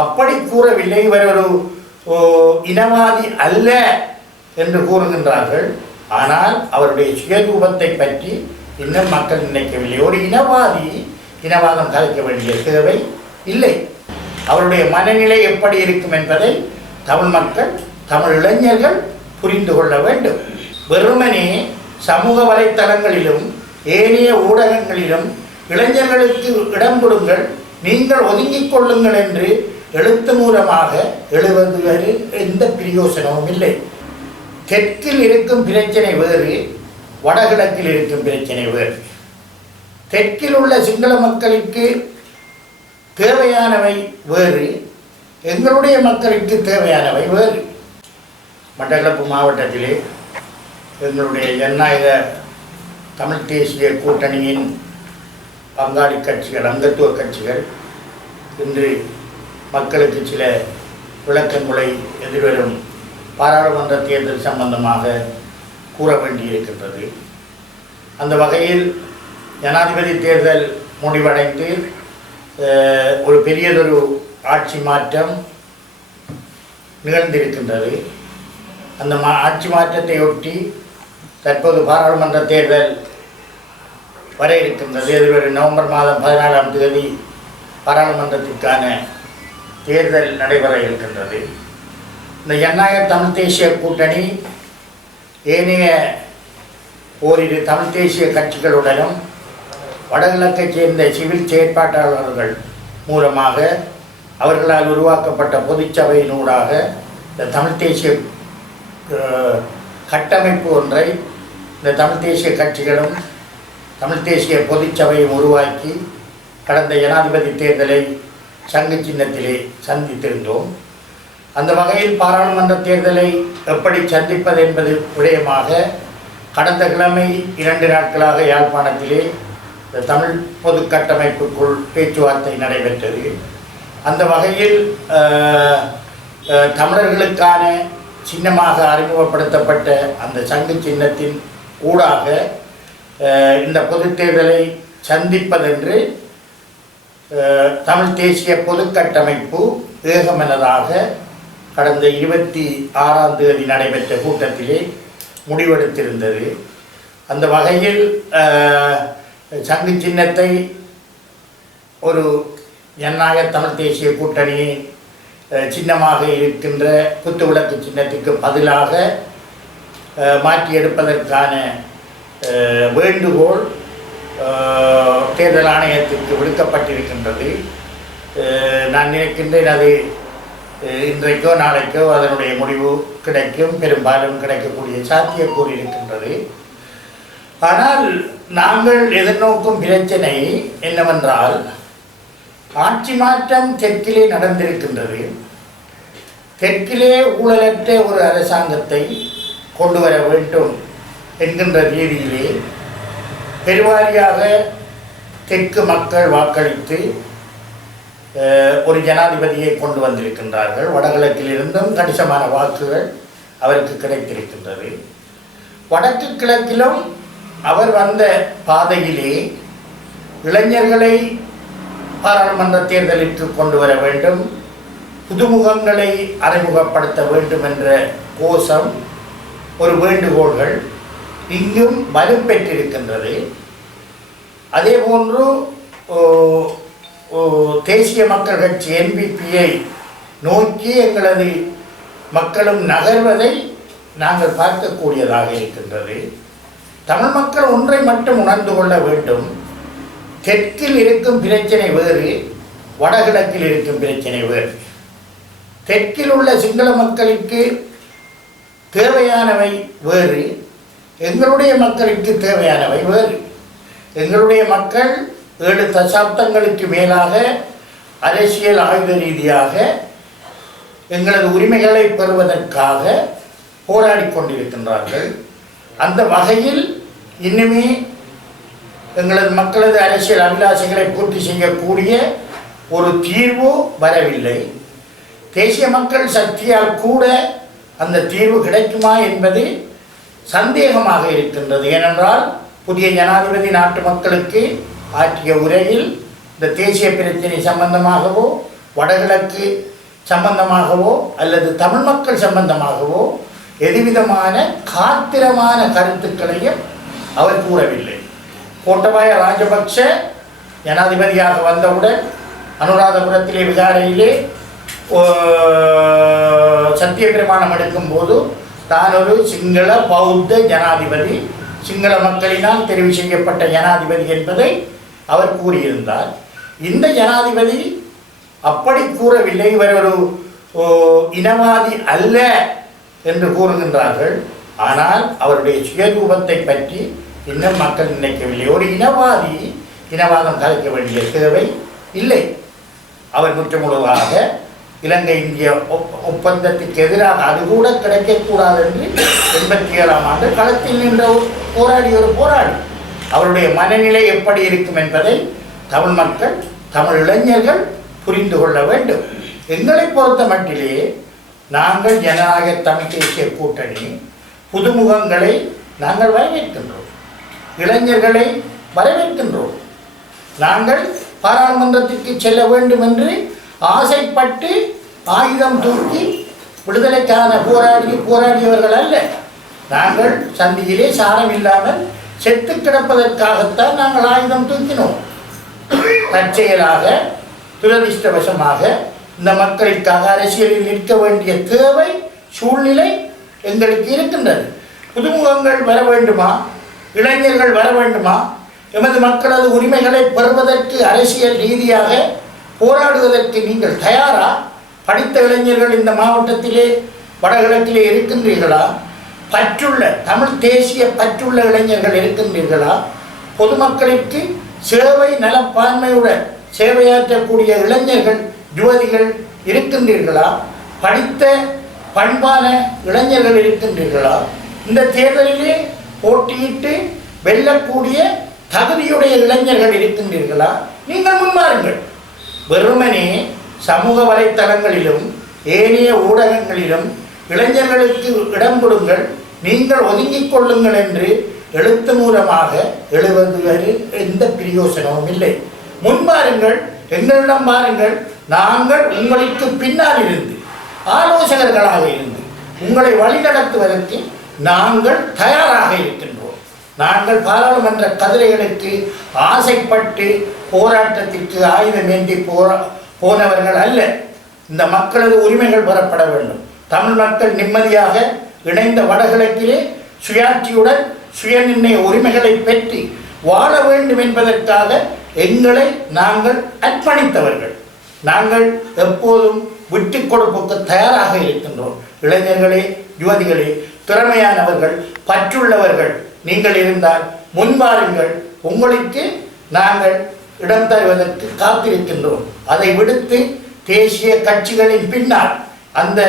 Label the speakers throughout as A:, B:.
A: அப்படி கூறவில்லை இவர் ஒரு இனவாதி அல்ல என்று கூறுகின்றார்கள். ஆனால் அவருடைய சுயரூபத்தை பற்றி இன்னும் மக்கள் நினைக்கவில்லை. ஒரு இனவாதி இனவாதம் கலைக்க வேண்டிய தேவை இல்லை. அவருடைய மனநிலை எப்படி இருக்கும் என்பதை தமிழ் மக்கள் தமிழ் இளைஞர்கள் புரிந்து கொள்ள வேண்டும். வெறுமனே சமூக வலைத்தளங்களிலும் ஏனைய ஊடகங்களிலும் இளைஞர்களுக்கு இடம் கொடுங்கள் நீங்கள் ஒதுங்கிக் கொள்ளுங்கள் என்று எழுத்து மூலமாக எழுதுவதில் எந்த பிரயோசனமும் இல்லை. தெற்கில் இருக்கும் பிரச்சனை வேறு வடகிழக்கில் இருக்கும் பிரச்சனை வேறு. தெற்கில் உள்ள சிங்கள மக்களுக்கு தேவையானவை வேறு எங்களுடைய மக்களுக்கு தேவையானவை வேறு. மட்டக்களப்பு மாவட்டத்திலே எங்களுடைய ஜனநாயக தமிழ் தேசிய கூட்டணியின் பங்காளி கட்சிகள் அங்கத்துவ கட்சிகள் இன்று மக்களுக்கு சில விளக்கங்களை எதிர்வரும் பாராளுமன்ற தேர்தல் சம்பந்தமாக கூற வேண்டியிருக்கின்றது. அந்த வகையில் ஜனாதிபதி தேர்தல் முடிவடைந்து ஒரு பெரியதொரு ஆட்சி மாற்றம் நிகழ்ந்திருக்கின்றது. அந்த மா ஆட்சி மாற்றத்தை ஒட்டி தற்போது பாராளுமன்ற தேர்தல் வர இருக்கின்றது. எதிர்வரும் நவம்பர் மாதம் பதினாலாம் தேதி பாராளுமன்றத்திற்கான தேர்தல் நடைபெற இருக்கின்றது. இந்த ஜனநாயக தமிழ் தேசிய கூட்டணி ஏனைய ஓரிரு தமிழ் தேசிய கட்சிகளுடனும் வடகிழக்கைச் சேர்ந்த சிவில் செயற்பாட்டாளர்கள் மூலமாக அவர்களால் உருவாக்கப்பட்ட பொதுச்சபையினூடாக இந்த தமிழ் தேசிய கட்டமைப்பு ஒன்றை இந்த தமிழ் தேசிய கட்சிகளும் தமிழ் தேசிய பொதுச்சபையும் உருவாக்கி கடந்த ஜனாதிபதி தேர்தலை சங்கு சின்னத்திலே சந்தித்திருந்தோம். அந்த வகையில் பாராளுமன்ற தேர்தலை எப்படி சந்திப்பது என்பது விடயமாக கடந்த கிழமை இரண்டு நாட்களாக யாழ்ப்பாணத்திலே தமிழ் பொது கட்டமைப்புக்குள் பேச்சுவார்த்தை நடைபெற்றது. அந்த வகையில் தமிழர்களுக்கான சின்னமாக அறிமுகப்படுத்தப்பட்ட அந்த சங்கு சின்னத்தின் ஊடாக இந்த பொது தேர்தலை சந்திப்பதென்று தமிழ் தேசிய பொதுக்கட்டமைப்பு ஏகமனதாக கடந்த இருபத்தி ஆறாம் தேதி நடைபெற்ற கூட்டத்திலே முடிவெடுத்திருந்தது. அந்த வகையில் சங்கு சின்னத்தை ஒரு ஜனநாயக தமிழ் தேசிய கூட்டணியின் சின்னமாக இருக்கின்ற குத்துவிளக்கு சின்னத்துக்கு பதிலாக மாற்றி எடுப்பதற்கான வேண்டுகோள் தேர்தல் ஆணையத்திற்கு விடுக்கப்பட்டிருக்கின்றது. நான் நினைக்கின்றேன் அது இன்றைக்கோ நாளைக்கோ அதனுடைய முடிவு கிடைக்கும் பெரும்பாலும் கிடைக்கக்கூடிய சாத்தியக்கூறு இருக்கின்றது. ஆனால் நாங்கள் எதிர்நோக்கும் பிரச்சனை என்னவென்றால் ஆட்சி மாற்றம் தெற்கிலே நடந்திருக்கின்றது. தெற்கிலே ஊழலற்ற ஒரு அரசாங்கத்தை கொண்டு வர வேண்டும் என்கின்ற ரீதியிலே பெருவாரியாக தெற்கு மக்கள் வாக்களித்து ஒரு ஜனாதிபதியை கொண்டு வந்திருக்கின்றார்கள். வடகிழக்கிலிருந்தும் கணிசமான வாக்குகள் அவருக்கு கிடைத்திருக்கின்றது. வடக்கு கிழக்கிலும் அவர் வந்த பாதையிலே இளைஞர்களை பாராளுமன்ற தேர்தலிற்கு கொண்டு வர வேண்டும் புதுமுகங்களை அறிமுகப்படுத்த வேண்டும் என்ற கோஷம் ஒரு வேண்டுகோள்கள் இங்கும் வலுப்பெற்றிருக்கின்றது அதே போன்று ஓ, ஓ, தேசிய மக்கள் கட்சி என்பிபியை நோக்கி எங்களது மக்களும் நகர்வதை நாங்கள் பார்க்கக்கூடியதாக இருக்கின்றது. தமிழ் மக்கள் ஒன்றை மட்டும் உணர்ந்து கொள்ள வேண்டும். தெற்கில் இருக்கும் பிரச்சனை வேறு வடகிழக்கில் இருக்கும் பிரச்சனை வேறு. தெற்கில் உள்ள சிங்கள மக்களுக்கு தேவையானவை வேறு. எங்களுடைய மக்களுக்கு தேவையானவை வேறு. எங்களுடைய மக்கள் ஏழு தசாப்தங்களுக்கு மேலாக அரசியல் ஆயுத ரீதியாக எங்களது உரிமைகளை பெறுவதற்காக போராடி கொண்டிருக்கின்றார்கள். அந்த வகையில் இன்னுமே எங்களது மக்களது அரசியல் அபிலாஷைகளை பூர்த்தி செய்யக்கூடிய ஒரு தீர்வு வரவில்லை. தேசிய மக்கள் சக்தியால் கூட அந்த தீர்வு கிடைக்குமா என்பது சந்தேகமாக இருக்கின்றது. ஏனென்றால் புதிய ஜனாதிபதி நாட்டு மக்களுக்கு ஆற்றிய உரையில் இந்த தேசிய பிரச்சினை சம்பந்தமாகவோ வடகிழக்கு சம்பந்தமாகவோ அல்லது தமிழ் மக்கள் சம்பந்தமாகவோ எதுவிதமான காத்திரமான கருத்துக்களையும் அவர் கூறவில்லை. கோட்டபாய ராஜபக்ஷ ஜனாதிபதியாக வந்தவுடன் அனுராதபுரத்திலே விகாரையிலே சத்திய பிரமாணம் எடுக்கும்போது தான் ஒரு சிங்கள பௌத்த ஜனாதிபதி. சிங்கள மக்களினால் தெரிவு செய்யப்பட்ட ஜனாதிபதி என்பதை அவர் கூறியிருந்தார். இந்த ஜனாதிபதி அப்படி கூறவில்லை. இவர் ஒரு ஓ, இனவாதி அல்ல என்று கூறுகின்றார்கள். ஆனால் அவருடைய சுயரூபத்தை பற்றி இன்னும் மக்கள் நினைக்கவில்லை. ஒரு இனவாதி இனவாதம் கலைக்க வேண்டிய தேவை இல்லை. அவர் முற்றமுழுவாக இலங்கை இந்திய ஒப்ப- ஒப்பந்தத்துக்கு எதிராக அது கூட கிடைக்கக்கூடாது என்று எண்பத்தி ஏழாம் ஆண்டு களத்தில் நின்ற போராடி ஒரு போராடி அவருடைய மனநிலை எப்படி இருக்கும் என்பதை தமிழ் மக்கள் தமிழ் இளைஞர்கள் புரிந்து கொள்ள வேண்டும். எங்களை பொறுத்த மட்டிலே நாங்கள் ஜனநாயக தமிழ் தேசிய கூட்டணி புதுமுகங்களை நாங்கள் வரவேற்கின்றோம். இளைஞர்களை வரவேற்கின்றோம். நாங்கள் பாராளுமன்றத்திற்கு செல்ல வேண்டும் என்று ஆசைப்பட்டு ஆயுதம் தூக்கி விடுதலைக்கான போராடி போராடியவர்கள் அல்ல. நாங்கள் சந்தியிலே சாரம் இல்லாமல் செத்து கிடப்பதற்காகத்தான் நாங்கள் ஆயுதம் தூக்கினோம். தற்செயலாக துரதிருஷ்டவசமாக இந்த மக்களுக்காக அரசியலில் நிற்க வேண்டிய தேவை சூழ்நிலை எங்களுக்கு இருக்கின்றது. புதுமுகங்கள் வர வேண்டுமா? இளைஞர்கள் வர வேண்டுமா? எமது மக்களது உரிமைகளை பெறுவதற்கு அரசியல் ரீதியாக போராடுவதற்கு நீங்கள் தயாரா? படித்த இளைஞர்கள் இந்த மாவட்டத்திலே வடகிழக்கிலே இருக்கின்றீர்களா? பற்றுள்ள தமிழ் தேசிய பற்றுள்ள இளைஞர்கள் இருக்கின்றீர்களா? பொதுமக்களுக்கு சேவை நலப்பான்மையுடன் சேவையாற்றக்கூடிய இளைஞர்கள் யுவதிகள் இருக்கின்றீர்களா? படித்த பண்பான இளைஞர்கள் இருக்கின்றீர்களா? இந்த தேர்தலிலே போட்டியிட்டு வெல்லக்கூடிய தகுதியுடைய இளைஞர்கள் இருக்கின்றீர்களா? நீங்கள் முன்வாருங்கள். வெறுமனே சமூக வலைத்தளங்களிலும் ஏனைய ஊடகங்களிலும் இளைஞர்களுக்கு இடம் கொடுங்கள் நீங்கள் ஒதுங்கிக் கொள்ளுங்கள் என்று எழுத்து மூலமாக எழுதுவதில் எந்த பிரயோசனமும் இல்லை. முன் பாருங்கள் எங்களிடம் பாருங்கள் நாங்கள் உங்களுக்கு பின்னால் இருந்து ஆலோசகர்களாக இருந்து உங்களை வழிநடத்துவதற்கு நாங்கள் தயாராக இருக்கின்றோம். நாங்கள் பாராளுமன்ற கதிரைகளுக்கு ஆசைப்பட்டு போராட்டத்திற்கு ஆயுதமேந்தி போரா போனவர்கள் அல்ல. இந்த மக்களது உரிமைகள் பெறப்பட வேண்டும். தமிழ் மக்கள் நிம்மதியாக இணைந்த வடகிழக்கிலே சுயாட்சியுடன் சுயநிர்ணய உரிமைகளை பெற்று வாழ வேண்டும் என்பதற்காக எங்களை நாங்கள் அர்ப்பணித்தவர்கள். நாங்கள் எப்போதும் விட்டு கொடுப்புக்கு தயாராக இருக்கின்றோம். இளைஞர்களே யுவதிகளே திறமையானவர்கள் பற்றுள்ளவர்கள் நீங்கள் இருந்தால் முன்வாருங்கள். உங்களுக்கு நாங்கள் இடம் தருவதற்கு காத்திருக்கின்றோம். அதை விடுத்து தேசிய கட்சிகளின் பின்னால் அந்த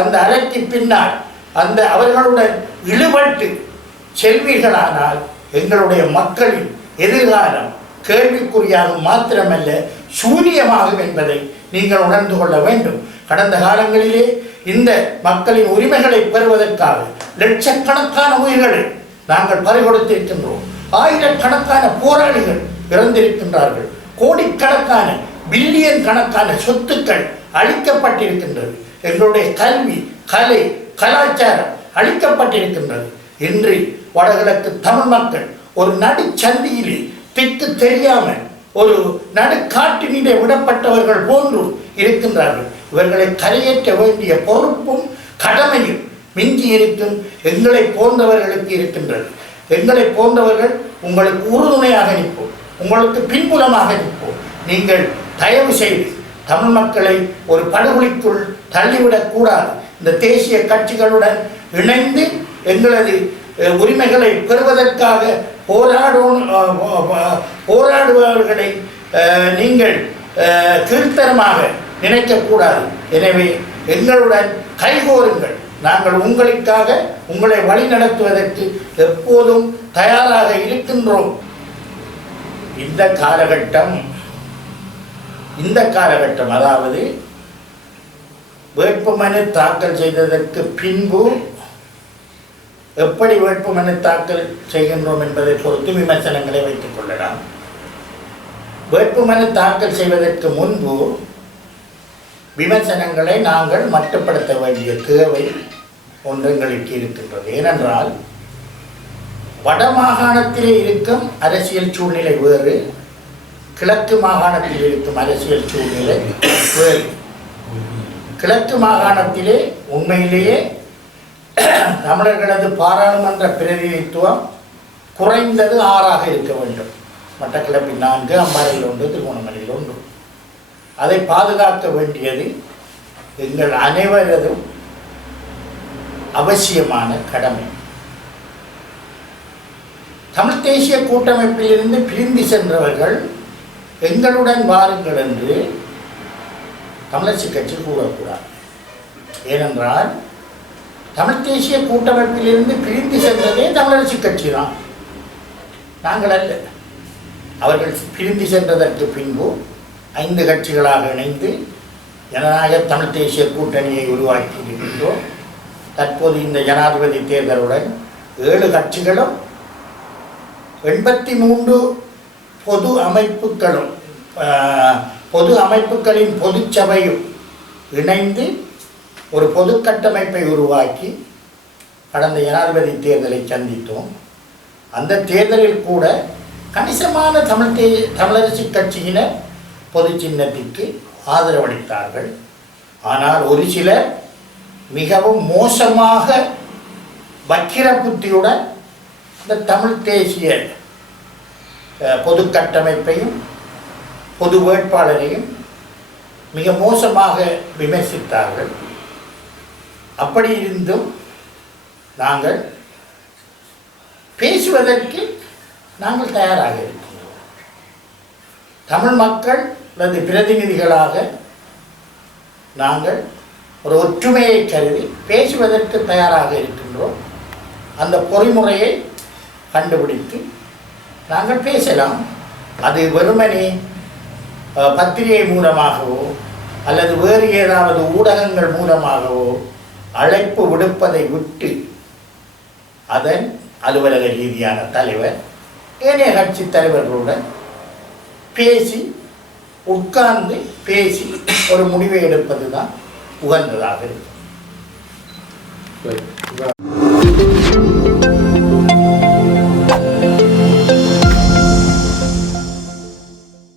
A: அந்த அறைக்கு பின்னால் அந்த அவர்களுடன் இழுபட்டு செல்வீர்களானால் எங்களுடைய மக்களின் எதிர்காலம் கேள்விக்குறியாகும் மாத்திரமல்ல சூனியமாகும் என்பதை நீங்கள் உணர்ந்து கொள்ள வேண்டும். கடந்த காலங்களிலே இந்த மக்களின் உரிமைகளை பெறுவதற்காக லட்சக்கணக்கான உயிர்களை நாங்கள் பறிகொடுத்திருக்கின்றோம் ஆயிரக்கணக்கான போராளிகள் இறந்திருக்கின்றார்கள். கோடிக்கணக்கான பில்லியன் கணக்கான சொத்துக்கள் அழிக்கப்பட்டிருக்கின்றது. எங்களுடைய கல்வி கலை கலாச்சாரம் அழிக்கப்பட்டிருக்கின்றது. இன்று வடகிழக்கு தமிழ் மக்கள் ஒரு நடுச்சந்தியிலே திக்கு தெரியாமல் ஒரு நடுக்காட்டினிலே விடப்பட்டவர்கள் போன்று இருக்கின்றார்கள். இவர்களை கரையேற்ற வேண்டிய பொறுப்பும் கடமையும் மிஞ்சி இருக்கும் எங்களை போன்றவர்களுக்கு இருக்கின்றது. எங்களை போன்றவர்கள் உங்களுக்கு உறுதுணையாக நிற்போம் உங்களுக்கு பின்புலமாக நிற்போம். நீங்கள் தயவு செய்து தமிழ் மக்களை ஒரு படுகொலிக்குள் தள்ளிவிடக் கூடாது. இந்த தேசிய கட்சிகளுடன் இணைந்து எங்களது உரிமைகளை பெறுவதற்காக போராடும் போராடுபவர்களை நீங்கள் அஹ், கீழ்த்தரமாக நினைக்கக்கூடாது எனவே எங்களுடன் கைகோருங்கள். நாங்கள் உங்களுக்காக உங்களை வழிநடத்துவதற்கு எப்போதும் தயாராக இருக்கின்றோம். இந்த காலகட்டம் இந்த காலகட்டம் அதாவது வேட்புமனு தாக்கல் செய்ததற்கு பின்பு எப்படி வேட்புமனு தாக்கல் செய்கின்றோம் என்பதை பொறுத்து விமர்சனங்களை வைத்துக் கொள்ளலாம். வேட்புமனு தாக்கல் செய்வதற்கு முன்பு விமர்சனங்களை நாங்கள் மட்டுப்படுத்த வேண்டிய தேவை ஒன்று எங்களுக்கு இருக்கின்றது. ஏனென்றால் வடமாகாணத்திலே இருக்கும் அரசியல் சூழ்நிலை வேறு கிழக்கு மாகாணத்தில் இருக்கும் அரசியல் சூழ்நிலை வேறு. கிழக்கு மாகாணத்திலே உண்மையிலேயே தமிழர்களது பாராளுமன்ற பிரதிநிதித்துவம் குறைந்தது ஆறாக இருக்க வேண்டும். மட்டக்கிழப்பில் நான்கு அம்பாறையில் ஒன்று திருகோணமலையில் ஒன்று. அதை பாதுகாக்க வேண்டியது எங்கள் அனைவரதும் அவசியமான கடமை. தமிழ் தேசிய கூட்டமைப்பிலிருந்து பிரிந்து சென்றவர்கள் எங்களுடன் வாருங்கள் என்று தமிழரசு கட்சி கூறக்கூடாது. ஏனென்றால் தமிழ் தேசிய கூட்டமைப்பிலிருந்து பிரிந்து சென்றதே தமிழரசு கட்சி தான். நாங்கள் அல்ல. அவர்கள் பிரிந்து சென்றதற்கு பின்பு ஐந்து கட்சிகளாக இணைந்து ஜனநாயக தமிழ் தேசிய கூட்டணியை உருவாக்கி இருக்கின்றோம் தற்போது இந்த ஜனாதிபதி தேர்தலுடன் ஏழு கட்சிகளும் எண்பத்தி மூன்று பொது அமைப்புகளும் பொது அமைப்புகளின் பொதுச்சபையும் இணைந்து ஒரு பொது கட்டமைப்பை உருவாக்கி கடந்த ஜனாதிபதி தேர்தலை சந்தித்தோம். அந்த தேர்தலில் கூட கணிசமான தமிழ் தே தமிழரசு கட்சியினர் பொது சின்னத்திற்கு ஆதரவளித்தார்கள். ஆனால் ஒரு சிலர் மிகவும் மோசமாக வக்கிர புத்தியுடன் இந்த தமிழ் தேசிய பொது கட்டமைப்பையும் பொது வேட்பாளரையும் மிக மோசமாக விமர்சித்தார்கள். அப்படி இருந்தும் நாங்கள் பேசுவதற்கு நாங்கள் தயாராக இருக்கின்றோம். தமிழ் மக்கள் அல்லது பிரதிநிதிகளாக நாங்கள் ஒரு ஒற்றுமையை கருதி பேசுவதற்கு தயாராக இருக்கின்றோம். அந்த பொறிமுறையை கண்டுபிடித்து நாங்கள் பேசலாம். அது வெறுமனே பத்திரிகை மூலமாகவோ அல்லது வேறு ஏதாவது ஊடகங்கள் மூலமாகவோ அழைப்பு விடுப்பதை விட்டு அதன் அலுவலக ரீதியான தலைவர் ஏனைய கட்சி தலைவர்களுடன் பேசி உட்கார்ந்து பேசி ஒரு முடிவை எடுப்பது தான் உகந்ததாக இருக்கும்.